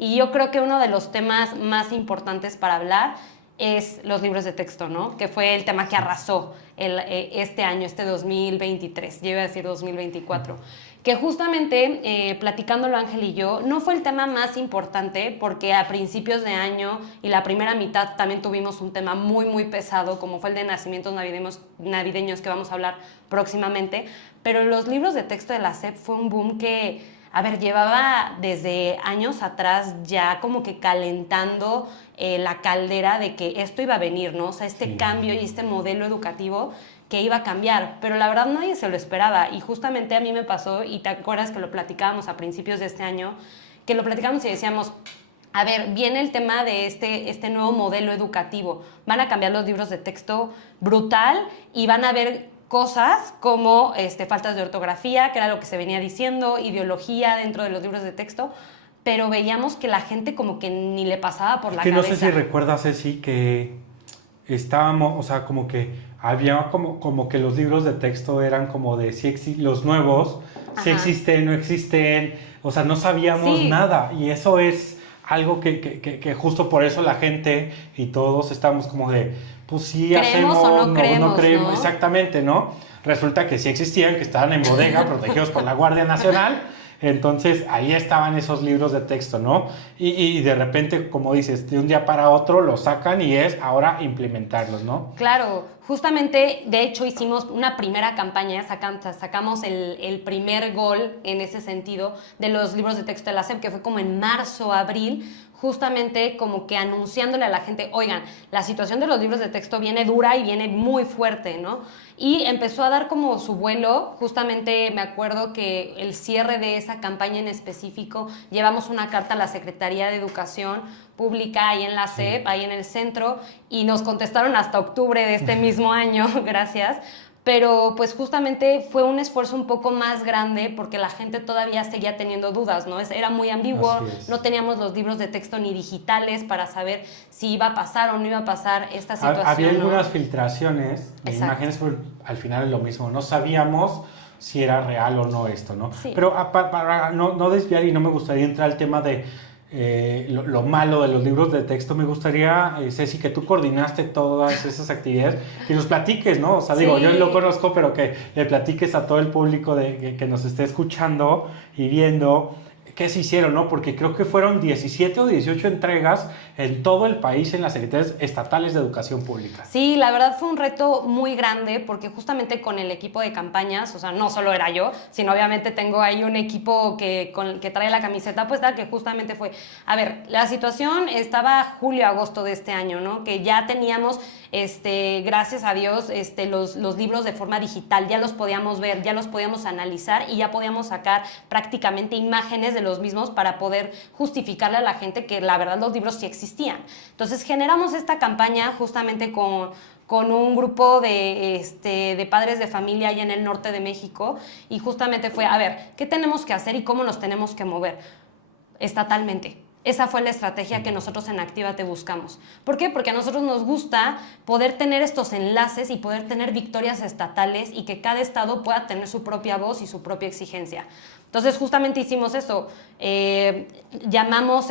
Y yo creo que uno de los temas más importantes para hablar es los libros de texto, ¿no? Que fue el tema que arrasó este año, este 2023, yo iba a decir 2024. Que justamente, platicándolo Ángel y yo, no fue el tema más importante porque a principios de año y la primera mitad también tuvimos un tema muy, muy pesado, como fue el de nacimientos navideños que vamos a hablar próximamente, pero los libros de texto de la SEP fue un boom que, a ver, llevaba desde años atrás ya como que calentando la caldera de que esto iba a venir, ¿no? O sea, este cambio y este modelo educativo que iba a cambiar, pero la verdad nadie se lo esperaba y justamente a mí me pasó, y te acuerdas que lo platicábamos a principios de este año, que lo platicábamos y decíamos, a ver, viene el tema de este nuevo modelo educativo, van a cambiar los libros de texto brutal y van a haber cosas como faltas de ortografía, que era lo que se venía diciendo, ideología dentro de los libros de texto, pero veíamos que la gente como que ni le pasaba por la cabeza. No sé si recuerdas, Ceci, que estábamos, o sea, como que había como que los libros de texto eran como de los nuevos, si existen, no existen, o sea, no sabíamos nada, y eso es algo que justo por eso la gente y todos estamos como de, pues sí, ¿creemos o no creemos? ¿No? Exactamente, ¿no? Resulta que sí existían, que estaban en bodega, protegidos por la Guardia Nacional. Entonces, ahí estaban esos libros de texto, ¿no? Y de repente, como dices, de un día para otro los sacan y es ahora implementarlos, ¿no? Claro, justamente, de hecho, hicimos una primera campaña, sacamos el primer gol en ese sentido de los libros de texto de la SEP, que fue como en marzo, abril, justamente como que anunciándole a la gente, oigan, la situación de los libros de texto viene dura y viene muy fuerte, ¿no? Y empezó a dar como su vuelo, justamente me acuerdo que el cierre de esa campaña en específico, llevamos una carta a la Secretaría de Educación Pública ahí en la SEP, ahí en el centro, y nos contestaron hasta octubre de este mismo año, gracias. Pero pues justamente fue un esfuerzo un poco más grande porque la gente todavía seguía teniendo dudas, ¿no? Era muy ambiguo, no teníamos los libros de texto ni digitales para saber si iba a pasar o no iba a pasar esta situación. Había algunas filtraciones de imágenes, pero al final es lo mismo, no sabíamos si era real o no esto, ¿no? Sí. Pero para no desviar y no me gustaría entrar al tema de lo malo de los libros de texto, me gustaría, Ceci, que tú coordinaste todas esas actividades, que nos platiques, ¿no? O sea, digo, yo lo conozco, pero que le platiques a todo el público que nos esté escuchando y viendo qué se hicieron, ¿no? Porque creo que fueron 17 o 18 entregas en todo el país en las secretarías estatales de educación pública. Sí, la verdad fue un reto muy grande porque justamente con el equipo de campañas, o sea, no solo era yo, sino obviamente tengo ahí un equipo que trae la camiseta puesta, que justamente fue, a ver, la situación estaba julio-agosto de este año, ¿no? Que ya teníamos, gracias a Dios, los libros de forma digital, ya los podíamos ver, ya los podíamos analizar y ya podíamos sacar prácticamente imágenes de los mismos para poder justificarle a la gente que la verdad los libros sí existían. Entonces generamos esta campaña justamente con un grupo de padres de familia allá en el norte de México y justamente fue, a ver, ¿qué tenemos que hacer y cómo nos tenemos que mover estatalmente? Esa fue la estrategia que nosotros en Actívate buscamos. ¿Por qué? Porque a nosotros nos gusta poder tener estos enlaces y poder tener victorias estatales y que cada estado pueda tener su propia voz y su propia exigencia. Entonces, justamente hicimos eso. Llamamos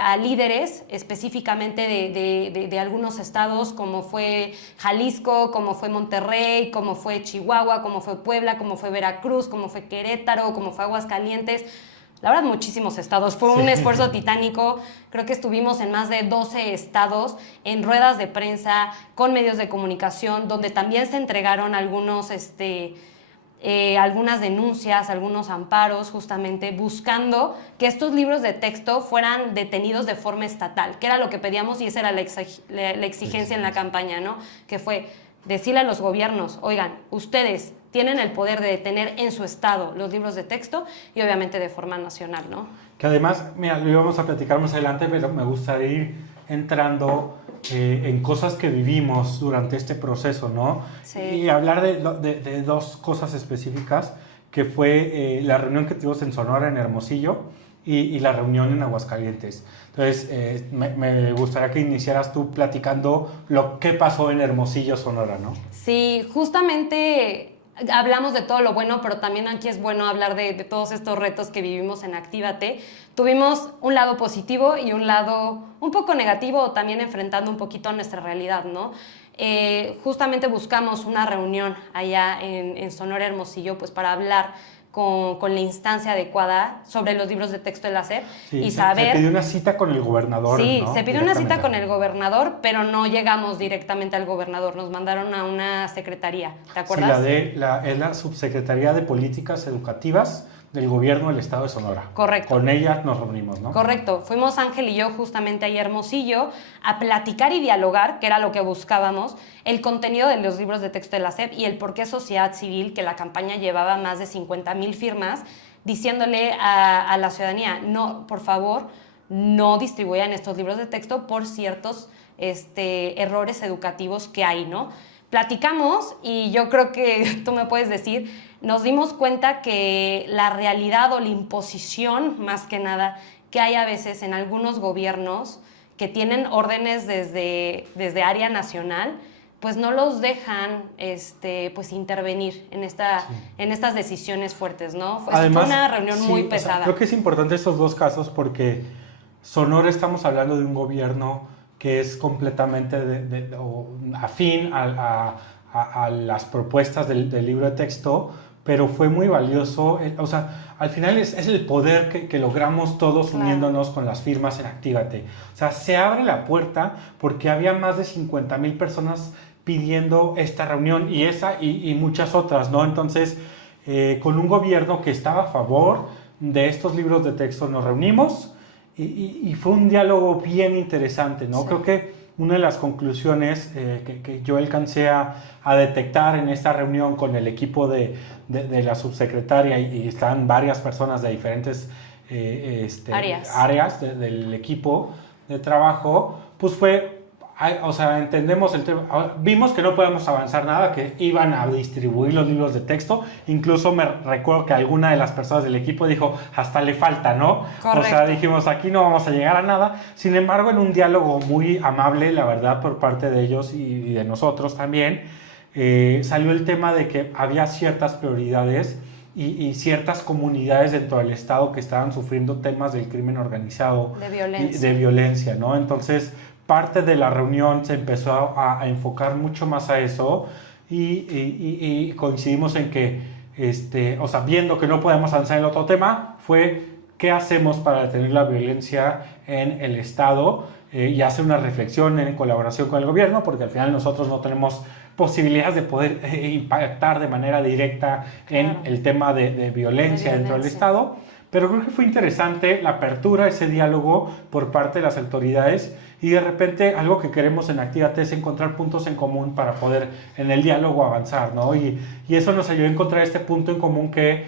a líderes específicamente de algunos estados, como fue Jalisco, como fue Monterrey, como fue Chihuahua, como fue Puebla, como fue Veracruz, como fue Querétaro, como fue Aguascalientes. La verdad, muchísimos estados. Fue un esfuerzo titánico. Creo que estuvimos en más de 12 estados, en ruedas de prensa, con medios de comunicación, donde también se entregaron algunas denuncias, algunos amparos, justamente buscando que estos libros de texto fueran detenidos de forma estatal, que era lo que pedíamos y esa era la exigencia en la campaña, ¿no? Que fue decirle a los gobiernos, oigan, ustedes tienen el poder de detener en su estado los libros de texto y obviamente de forma nacional, ¿no? Que además, mira, lo íbamos a platicar más adelante, pero me gustaría ir entrando en cosas que vivimos durante este proceso, ¿no? Sí. Y hablar de dos cosas específicas, que fue la reunión que tuvimos en Sonora, en Hermosillo, y la reunión en Aguascalientes. Entonces, me gustaría que iniciaras tú platicando lo que pasó en Hermosillo, Sonora, ¿no? Sí, justamente hablamos de todo lo bueno, pero también aquí es bueno hablar de todos estos retos que vivimos en Actívate. Tuvimos un lado positivo y un lado un poco negativo, también enfrentando un poquito a nuestra realidad, ¿no? Justamente buscamos una reunión allá en Sonora Hermosillo, pues para hablar con la instancia adecuada sobre los libros de texto de la SEP y saber... Se pidió una cita con el gobernador, Sí, ¿no? se pidió una cita con el gobernador, pero no llegamos directamente al gobernador, nos mandaron a una secretaría, ¿te acuerdas? Sí, es la Subsecretaría de Políticas Educativas del Gobierno del Estado de Sonora. Correcto. Con ella nos reunimos, ¿no? Correcto. Fuimos Ángel y yo justamente ahí a Hermosillo a platicar y dialogar, que era lo que buscábamos, el contenido de los libros de texto de la SEP y el por qué sociedad civil, que la campaña llevaba más de 50,000 firmas, diciéndole a la ciudadanía, no, por favor, no distribuyan estos libros de texto por ciertos errores educativos que hay, ¿no? Platicamos y yo creo que tú me puedes decir, nos dimos cuenta que la realidad o la imposición, más que nada, que hay a veces en algunos gobiernos que tienen órdenes desde área nacional, pues no los dejan pues intervenir en estas decisiones fuertes, ¿no? Además, fue una reunión muy pesada. O sea, creo que es importante estos dos casos porque Sonora estamos hablando de un gobierno que es completamente afín a las propuestas del libro de texto, pero fue muy valioso. O sea, al final es el poder que logramos todos claro, uniéndonos con las firmas en Actívate. O sea, se abre la puerta porque había más de 50,000 personas pidiendo esta reunión y muchas otras, ¿no? Entonces, con un gobierno que estaba a favor de estos libros de texto nos reunimos y fue un diálogo bien interesante, ¿no? Sí. Creo que una de las conclusiones que yo alcancé a detectar en esta reunión con el equipo de la subsecretaria y están varias personas de diferentes áreas del equipo de trabajo, pues fue, o sea, entendemos el tema, vimos que no podemos avanzar nada, que iban a distribuir los libros de texto, incluso me recuerdo que alguna de las personas del equipo dijo, hasta le falta, ¿no? Correcto. O sea, dijimos, aquí no vamos a llegar a nada, sin embargo, en un diálogo muy amable, la verdad, por parte de ellos y de nosotros también, salió el tema de que había ciertas prioridades y ciertas comunidades dentro del estado que estaban sufriendo temas del crimen organizado, de violencia, ¿no? Entonces, parte de la reunión se empezó a enfocar mucho más a eso y coincidimos en que, o sea, viendo que no podemos avanzar en el otro tema, fue qué hacemos para detener la violencia en el Estado y hacer una reflexión en colaboración con el gobierno, porque al final nosotros no tenemos posibilidades de poder impactar de manera directa en el tema de violencia dentro del Estado. Pero creo que fue interesante la apertura, ese diálogo por parte de las autoridades y de repente algo que queremos en Actívate es encontrar puntos en común para poder en el diálogo avanzar, ¿no? Y eso nos ayudó a encontrar este punto en común que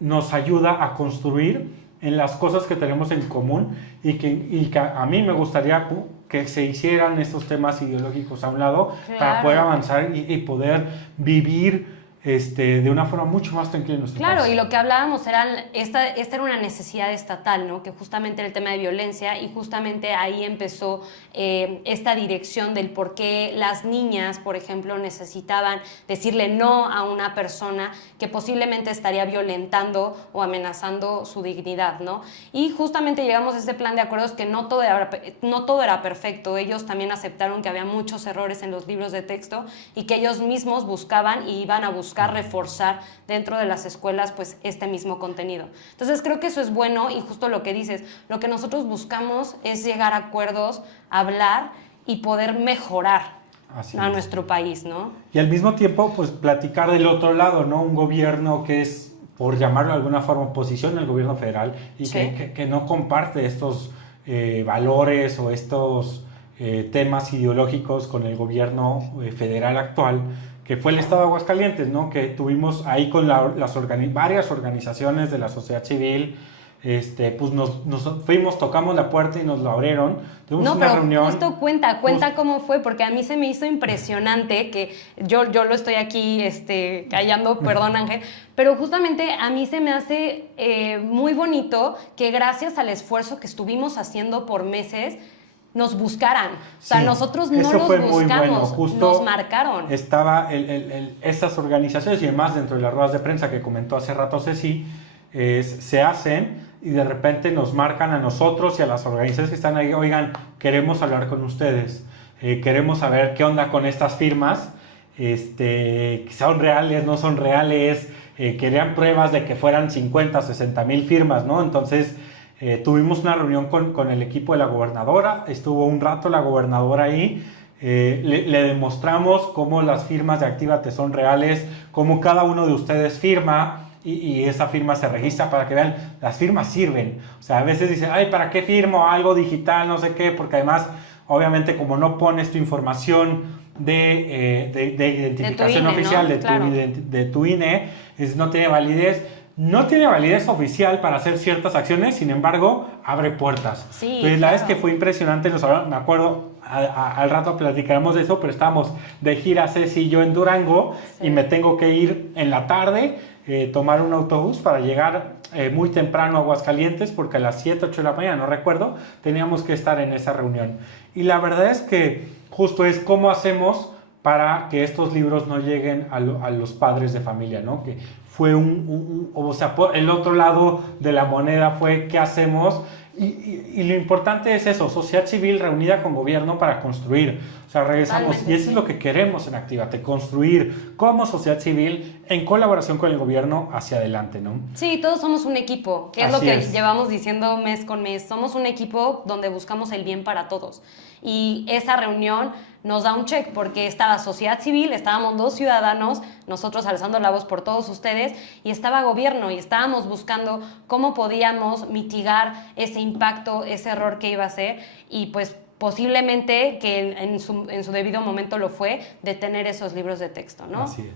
nos ayuda a construir en las cosas que tenemos en común y que a mí me gustaría que se hicieran estos temas ideológicos a un lado, claro, para poder avanzar y poder vivir de una forma mucho más tranquila en nuestro país. Claro, y lo que hablábamos era, esta era una necesidad estatal, ¿no? Que justamente era el tema de violencia y justamente ahí empezó esta dirección del por qué las niñas, por ejemplo, necesitaban decirle no a una persona que posiblemente estaría violentando o amenazando su dignidad, ¿no? Y justamente llegamos a este plan de acuerdos que no todo era perfecto. Ellos también aceptaron que había muchos errores en los libros de texto y que ellos mismos buscaban y iban a buscar reforzar dentro de las escuelas pues este mismo contenido. Entonces creo que eso es bueno y justo lo que dices, lo que nosotros buscamos es llegar a acuerdos, hablar y poder mejorar a nuestro país, ¿no? Y al mismo tiempo pues platicar del otro lado, ¿no? Un gobierno que es, por llamarlo de alguna forma, oposición al gobierno federal y sí, que no comparte estos valores o estos temas ideológicos con el gobierno federal actual, que fue el Estado de Aguascalientes, ¿no? Que tuvimos ahí con varias organizaciones de la sociedad civil, pues nos fuimos, tocamos la puerta y nos lo abrieron. Tuvimos una reunión. Justo cuenta cómo fue, porque a mí se me hizo impresionante que yo lo estoy aquí callando, perdón Ángel, pero justamente a mí se me hace muy bonito que gracias al esfuerzo que estuvimos haciendo por meses, nos buscaran. O sea, Sí, nosotros no eso los fue muy buscamos, bueno. Justo nos marcaron. Estaba estas organizaciones y demás dentro de las ruedas de prensa que comentó hace rato Ceci, se hacen y de repente nos marcan a nosotros y a las organizaciones que están ahí, oigan, queremos hablar con ustedes, queremos saber qué onda con estas firmas, son reales, no son reales, querían pruebas de que fueran 50, 60 mil firmas, ¿no? Entonces tuvimos una reunión con el equipo de la gobernadora, estuvo un rato la gobernadora ahí, le demostramos cómo las firmas de Actívate son reales, cómo cada uno de ustedes firma y esa firma se registra para que vean, las firmas sirven. O sea, a veces dicen, ay, ¿para qué firmo algo digital? No sé qué, porque además, obviamente, como no pones tu información de identificación de tu INE, oficial, ¿no? Claro. de tu INE, no tiene validez. No tiene validez oficial para hacer ciertas acciones, sin embargo, abre puertas. Sí, entonces, la claro. vez que fue impresionante, me acuerdo, al rato platicaremos de eso, pero estábamos de gira Ceci y yo en Durango, Sí. y me tengo que ir en la tarde, tomar un autobús para llegar muy temprano a Aguascalientes, porque a las 7, 8 de la mañana, no recuerdo, teníamos que estar en esa reunión. Y la verdad es que justo es cómo hacemos para que estos libros no lleguen a los padres de familia, ¿no? Que fue o sea, el otro lado de la moneda fue qué hacemos. Y lo importante es eso, sociedad civil reunida con gobierno para construir. O sea, regresamos, Totalmente, y eso es lo que queremos en Actívate, construir como sociedad civil en colaboración con el gobierno hacia adelante, ¿no? Sí, todos somos un equipo, que es Así lo que es. llevamos diciendo mes con mes. Somos un equipo donde buscamos el bien para todos. Y esa reunión nos da un check porque estaba sociedad civil, estábamos 2 ciudadanos, nosotros alzando la voz por todos ustedes, y estaba gobierno y estábamos buscando cómo podíamos mitigar ese impacto, ese error que iba a ser, y pues posiblemente que en su debido momento lo fue, de tener esos libros de texto, ¿no? Así es.